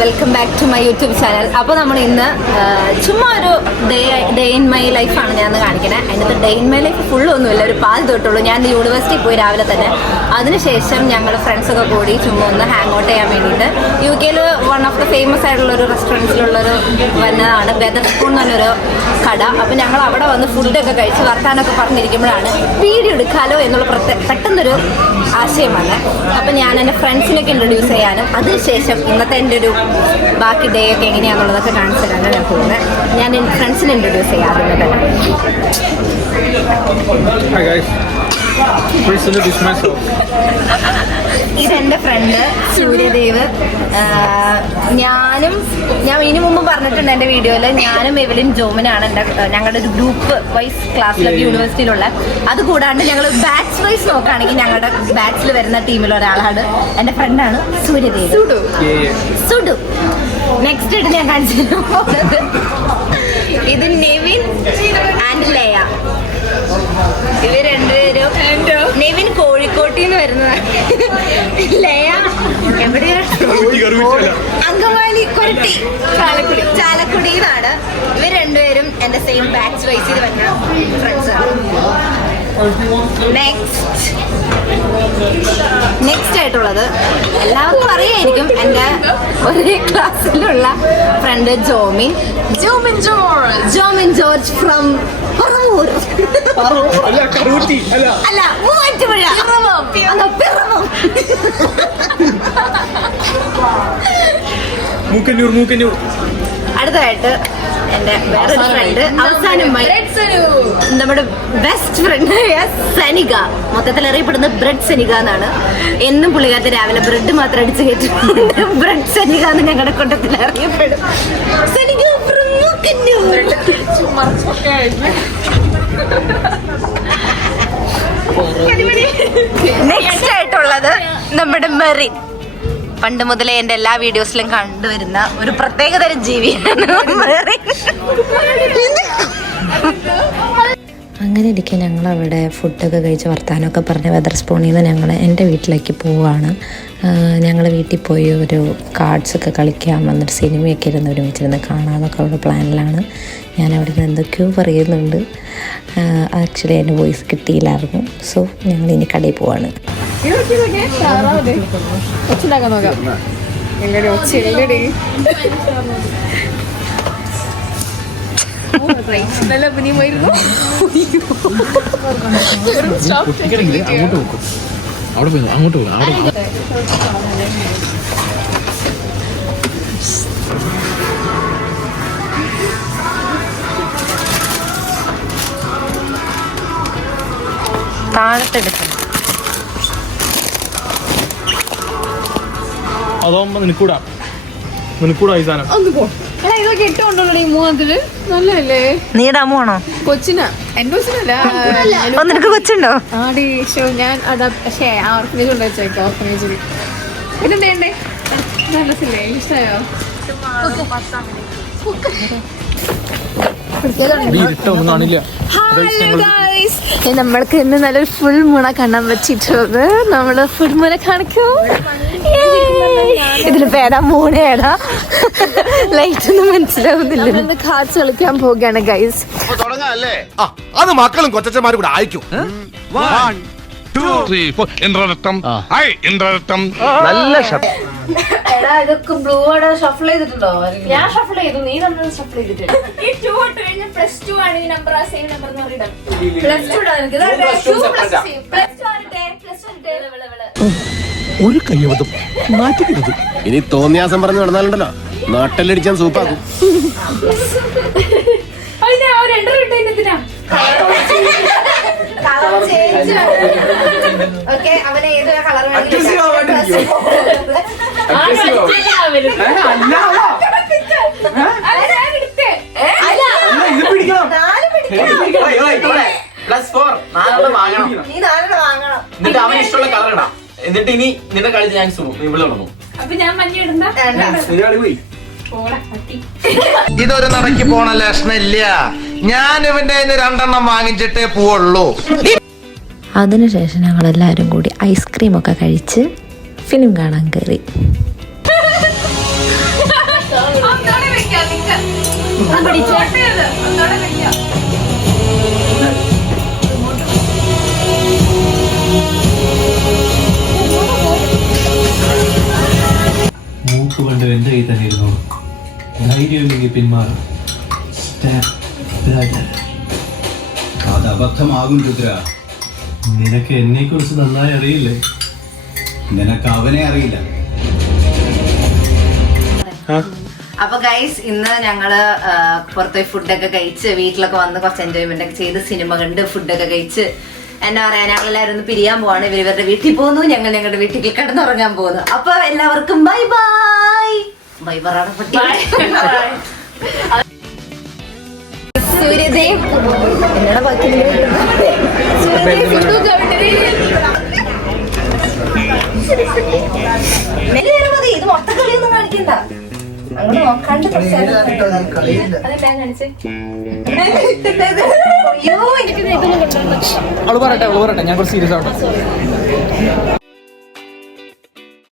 Welcome back to my YouTube channel. അപ്പോൾ നമ്മൾ ഇന്ന് ചുമ്മാ ഒരു ഡേ ഇൻ മൈ ലൈഫാണ് ഞാൻ കാണിക്കുന്നത്. അതിനകത്ത് ഡേ ഇൻ മൈ ലൈഫ് ഫുള്ളൊന്നുമില്ല, ഒരു പാൽ തൊട്ടുള്ളൂ. ഞാൻ യൂണിവേഴ്സിറ്റി പോയി രാവിലെ തന്നെ. അതിനുശേഷം ഞങ്ങൾ ഫ്രണ്ട്സൊക്കെ കൂടി ചുമ്മാ ഒന്ന് ഹാങ് ഔട്ട് ചെയ്യാൻ വേണ്ടിയിട്ട് UK one of the famous ആയിട്ടുള്ളൊരു റെസ്റ്റോറൻറ്റ്സിലുള്ളൊരു വന്നതാണ് വെതർ സ്പൂൺ എന്ന് പറഞ്ഞൊരു കട. അപ്പോൾ ഞങ്ങൾ അവിടെ വന്ന് ഫുഡൊക്കെ കഴിച്ച് വർത്താനൊക്കെ പറഞ്ഞിരിക്കുമ്പോഴാണ് വീഡിയോ എടുക്കാമല്ലോ എന്നുള്ള പെട്ടെന്നൊരു ആശയം വന്നത്. അപ്പോൾ ഞാൻ എൻ്റെ ഫ്രണ്ട്സിനൊക്കെ ഇൻട്രൊഡ്യൂസ് ചെയ്യാനും അതിനുശേഷം ഇന്നത്തെ എൻ്റെ ഒരു ബാക്കി ഡേ ഒക്കെ എങ്ങനെയാണെന്നുള്ളതൊക്കെ കാണിച്ചു തരാനാണ് ഞാൻ പോകുന്നത്. ഞാൻ എൻ്റെ ഫ്രണ്ട്സിനെ ഇൻട്രൊഡ്യൂസ് ചെയ്യാറുണ്ട് തന്നെ. ഇതെൻ്റെ ഫ്രണ്ട് സൂര്യദേവ്. ഞാൻ ഇതിനു മുമ്പ് പറഞ്ഞിട്ടുണ്ട് എൻ്റെ വീഡിയോയിൽ, ഞാനും എവലിൻ ജോമിനാണ് ഞങ്ങളുടെ ഒരു ഗ്രൂപ്പ് വൈസ് ക്ലാസ്സിലൊക്കെ യൂണിവേഴ്സിറ്റിയിലുള്ള. അതുകൂടാണ്ട് ഞങ്ങൾ ബാച്ച് വൈസ് നോക്കുകയാണെങ്കിൽ ഞങ്ങളുടെ ബാച്ചിൽ വരുന്ന ടീമിൽ ഒരാളാണ് എൻ്റെ ഫ്രണ്ടാണ് സൂര്യദേവ്. സുഡു. നെക്സ്റ്റ് ആയിട്ട് ഞാൻ കാണിച്ചു പോകുന്നത് ഇത് നെവിൻ ആൻഡ് ലയ. ഇവർ രണ്ടുപേരും. നെവിൻ കോഴിക്കോട്ടിൽ നിന്ന് വരുന്നതാണ്. ലയ എവിടെയാണ്? അങ്കമാലി കൊരട്ടി ചാലക്കുടിയിലാണ്. ഇവർ രണ്ടുപേരും എൻ്റെ സെയിം ബാച്ച് വൈസ് ചെയ്ത് വരുന്ന ഫ്രണ്ട്സാണ്. നെക്സ്റ്റ് ആയിട്ടുള്ളത് എല്ലാവർക്കും അറിയായിരിക്കും, എൻ്റെ ഒരേ ക്ലാസ്സിലുള്ള ഫ്രണ്ട് ജോമിൻ ജോർജ് ഫ്രം പറവൂർ. അല്ല, മൂവാറ്റുപുഴ. അടുത്തതായിട്ട് എൻ്റെ വേറൊരു ഫ്രണ്ട്, അവസാനമായി നമ്മുടെ ബെസ്റ്റ് ഫ്രണ്ട് സനിക. മൊത്തത്തിൽ അറിയപ്പെടുന്നത് ബ്രെഡ് സനിക എന്നാണ്. എന്നും പുള്ളിക്കാത്ത രാവിലെ ബ്രെഡ് മാത്രം അടിച്ച് കയറ്റിട്ടുണ്ട്. ബ്രെഡ് സനിക എന്ന് ഞങ്ങളുടെ കൂട്ടത്തിൽ അറിയപ്പെടും. സനിക നെക്സ്റ്റ് ആയിട്ടുള്ളത് നമ്മുടെ മെറിൻ. പണ്ട് മുതലേ എൻ്റെ എല്ലാ വീഡിയോസിലും കണ്ടുവരുന്ന ഒരു പ്രത്യേകതരം ജീവിയാണ് മെറിൻ. അങ്ങനെ ഇരിക്കെ ഞങ്ങളവിടെ ഫുഡൊക്കെ കഴിച്ച് വർത്താനമൊക്കെ പറഞ്ഞ് വെതർ സ്പൂണിൽ നിന്ന് ഞങ്ങൾ എൻ്റെ വീട്ടിലേക്ക് പോവുകയാണ്. ഞങ്ങൾ വീട്ടിൽ പോയി ഒരു കാർഡ്സൊക്കെ കളിക്കാം, വന്നിട്ട് സിനിമയൊക്കെ ഇരുന്ന് ഒരുമിച്ചിരുന്ന് കാണാമെന്നൊക്കെ അവിടെ പ്ലാനിലാണ്. ഞാൻ അവിടെ നിന്ന് എന്തൊക്കെയോ പറയുന്നുണ്ട്. ആക്ച്വലി എൻ്റെ വോയിസ് കിട്ടിയില്ലായിരുന്നു. സോ ഞങ്ങൾ ഇനി കടയിൽ പോവാണ്. നല്ല അഭിനയമായിരുന്നു. അങ്ങോട്ട് പോകും. താഴത്തെടുക്കണം. അതാവുമ്പോ നിനക്കൂടാ ഈ സാധനം. ഇതൊക്കെ ഇട്ടുകൊണ്ടുള്ള ഈ മൂന്നത്തില് നല്ലല്ലേ? നീ ഇടാൻ പോണോ? കൊച്ചിനാ, എന്റെ കൊച്ചിനല്ല. നിനക്ക് കൊച്ചുണ്ടോ? ആടി ഷോ ഞാൻ അതാ. പക്ഷേ ആ ഓർഫനേജ് കൊണ്ടുവച്ചേക്കാം. ഓർഫനേജിൽ പിന്നെന്തേണ്ടേ? മനസ്സില്ലേ? ഇഷ്ടമായോ? നമ്മൾക്ക് ഇന്ന് നല്ലൊരു ഫുൾ മുണ കാണാൻ പറ്റിയിട്ടുള്ളത്. നമ്മള് ഫുൾ മുന കാണിക്കൂ. ഇതിന് പേരാ മൂണേടാ. ലൈറ്റ് ഒന്നും മനസ്സിലാവുന്നില്ല. കാർഡ്സ് കളിക്കാൻ പോവുകയാണ് ഗൈസ്. അത് മക്കളും കൊച്ചന്മാരും കൂടെ അയക്കും. 1 2 3 4 ഇന്ദ്രരത്നം. ഹായ് ഇന്ദ്രരത്നം. നല്ല എടാ ഇതൊക്കെ ബ്ലൂ ആണ്. ഷഫിൾ ചെയ്തിട്ടുണ്ടോ? ഞാൻ ഷഫിൾ ചെയ്തു. നീ തന്നെ ഷഫിൾ ചെയ്തിട്ട് ഈ 2 ഇട്ട് കഴിഞ്ഞാൽ +2 ആണ്. ഈ നമ്പർ ആ സെയിം നമ്പർ എന്ന് പറയണം. +2 ഇടാൻ എനിക്ക് ഒരു കയ്യവതും മാറ്റിക്കരുത്. ഇനി തോന്നിയാസം പറഞ്ഞു നടന്നാലുണ്ടല്ലോ നാട്ടിലടിച്ചാൻ സൂപ്പാക്കും. അവനെ ഏത് കളർ എന്നിട്ട് അവൻ ഇഷ്ടമുള്ള കളർ ഇടാം. എന്നിട്ട് ഇനി നിന്റെ കളിച്ച് ഞാൻ ഇവിടെ വന്നു. അപ്പൊ ഞാൻ മഞ്ഞ ഇടുന്ന ഇതൊരു നടക്കി പോണ ലക്ഷണില്ല. ഞാൻ ഇവന്റെ 2 വാങ്ങിച്ചിട്ടേ പോവുള്ളൂ. അതിനുശേഷം ഞങ്ങളെല്ലാവരും കൂടി ഐസ്ക്രീമൊക്കെ കഴിച്ച് ഫിലിം കാണാൻ കയറി. മൂക്ക് കൊണ്ട് എൻ്റെ കയ്യിൽ തന്നെ ഇരുന്നോളൂ. ധൈര്യമില്ലെങ്കിൽ പിന്മാറും. അത് അബദ്ധമാകും രുദ്ര. നിനക്ക് എന്നെ കുറിച്ച് നന്നായി അറിയില്ലേ? നിനക്ക് അവനെ അറിയില്ല. അപ്പൊ ഗൈസ് ഇന്ന് ഞങ്ങള് പുറത്തുപോയി ഫുഡൊക്കെ കഴിച്ച് വീട്ടിലൊക്കെ വന്ന് കുറച്ച് എൻജോയ്മെന്റ് ഒക്കെ ചെയ്ത് സിനിമ കണ്ട് ഫുഡൊക്കെ കഴിച്ച് എന്താ പറയാ ഞങ്ങളെല്ലാവരും ഒന്ന് പിരിയാൻ പോവാണ്. ഇവരുടെ വീട്ടിൽ പോകുന്നു, ഞങ്ങൾ ഞങ്ങളുടെ വീട്ടിൽ കിടന്നുറങ്ങാൻ പോകുന്നു. അപ്പൊ എല്ലാവർക്കും ബൈ ബൈ. ബൈ പറയാണ് പറ്റി. സൂര്യദേവ് എന്നോട് ബാക്കി മതി. ഇത് മൊത്ത കളിയൊന്നും കാണിക്കണ്ട. അങ്ങോട്ട് നോക്കാണ്ട് അതെല്ലാം കാണിച്ചേ. അയ്യോ എനിക്ക് അവള് പറയട്ടെ ഞാൻ കുറച്ച് സീരിയസ് ആവട്ടെ.